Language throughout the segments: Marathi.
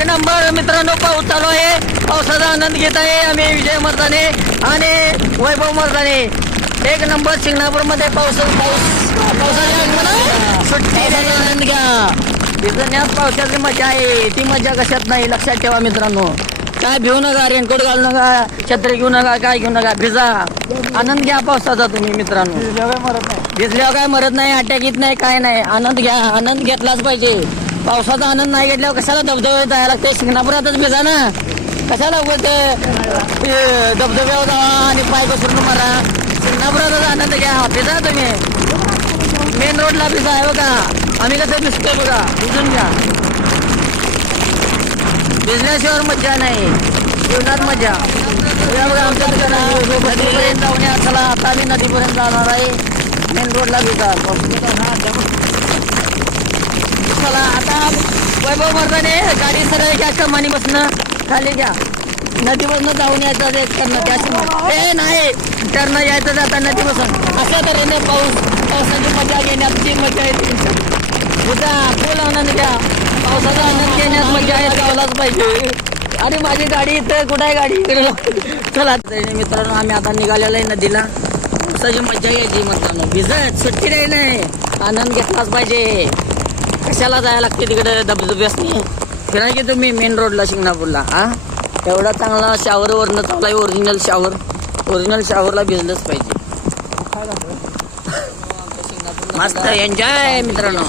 एक नंबर मित्रांनो पाऊस चालू आहे. पावसाचा आनंद घेत आहे आम्ही विजय मर्दाने आणि वैभव मर्दाने. एक नंबर शिंगणापूरमध्ये पाऊस पाऊस पावसाच्या सुट्टीचा आनंद घ्या. भिजण्यात पावसाची मजा आहे. ती मजा कशात नाही लक्षात ठेवा मित्रांनो. काय भिवू नका रेनकोट घालू नका छत्री घेऊ नका काय घेऊ नका भिजा. आनंद घ्या पावसाचा तुम्ही मित्रांनो. भिजल्यावर काय मरत नाही अटॅक येत नाही काय नाही. आनंद घ्या आनंद घेतलाच पाहिजे. पावसाचा आनंद नाही घेतल्यावर कशाला धबधबे जायला लागते? शिंगणापुरातच भिजा ना. कशाला उगत धबधब्यावर जावा आणि पाय घसरून मारा. शिंगणापुरातच आनंद घ्या. भिजा तुम्ही. मेन रोडला भिजा आहे बघा. आम्ही कसं दिसतोय बघा. भिजून घ्या. बिझनेसवर मज्जा नाही. जीवनात मजा बघा आमच्या दुकानात नदीपर्यंत जाऊन चला आता आम्ही नदीपर्यंत जाणार आहे. मेन रोडला भिजा. चला आता वैभव मर्दाने गाडी सरळ घ्या कमानी बसणं खाली घ्या. नदीवरनं जाऊन यायचं ते करणं हे नाही करणं यायचं जाता नदी बसून अशा तऱ्हेने पाऊस पावसाची मजा घेण्यात ती मजा येते उद्या फुल आनंद घ्या. पावसाचा आनंद घेण्यात मजा आहे गावलाच पाहिजे. अरे माझी गाडी इथं कुठं आहे गाडी? चला. मित्रांनो आम्ही आता निघालेलो आहे नदीला. पावसाची मजा यायची मित्रांनो भिजत सुट्टी नाही. आनंद घेतलाच पाहिजे. कशाला जायला लागते तिकडे धबधब्यासनी फिरा की तुम्ही मेन रोडला शिंगणापूरला हा? एवढा चांगला शावर वरनं चांगला आहे ओरिजिनल शावर ओरिजिनल शावरला भिजलंच पाहिजे. मस्त एन्जॉय मित्रांनो.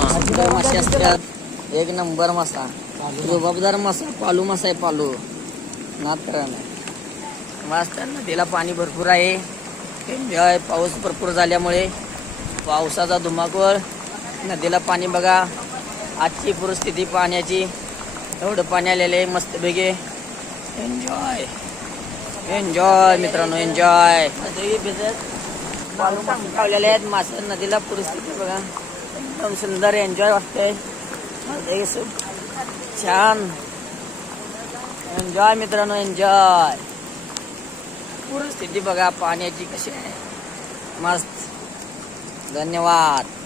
मासे असतात एक नंबर मासा. जोबाबदार मासा पालू मासा आहे पालू. नात मस्त नदीला पाणी भरपूर आहे. एन्जॉय पाऊस भरपूर झाल्यामुळे. पावसाचा धुमाकूळ. नदीला पाणी बघा. आजची परिस्थिती पाण्याची एवढं पाणी आलेलं आहे मस्त बेगे एन्जॉय एन्जॉय मित्रांनो एन्जॉय नदी लावलेले आहेत. मासे नदीला परिस्थिती बघा. एकदम सुंदर एन्जॉय वाटतंय. सु- छान. एन्जॉय मित्रांनो एन्जॉय परिस्थिती बघा. पाण्याची कशी आहे. मस्त. धन्यवाद.